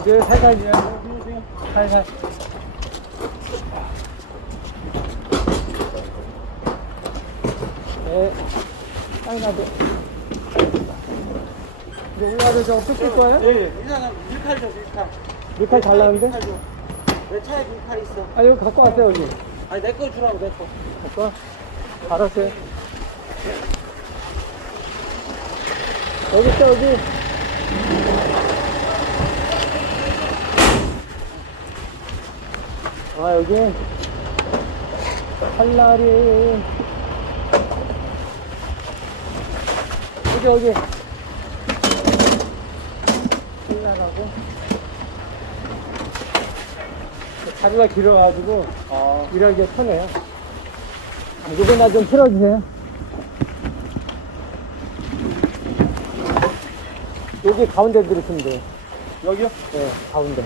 이제 살살 이제 살살. 네, 땅 가도. 이제 올라가서 저거 뜯길 거예요? 예, 이사람 밀칼 줘, 밀칼. 밀칼 달라는데? 밀칼 줘. 내 차에 밀칼 있어. 아, 이거 갖고 왔어요, 여기. 아니, 내 거 주라고, 내 거. 갖고 와. 알았어요. 여기 있어, 여기. 아, 여기. 칼날이. 여기, 여기. 칼날하고. 다리가 길어가지고 아, 일하기가 편해요. 이거 나좀 틀어주세요. 여기 가운데 들으시면 돼요. 여기요? 네, 가운데.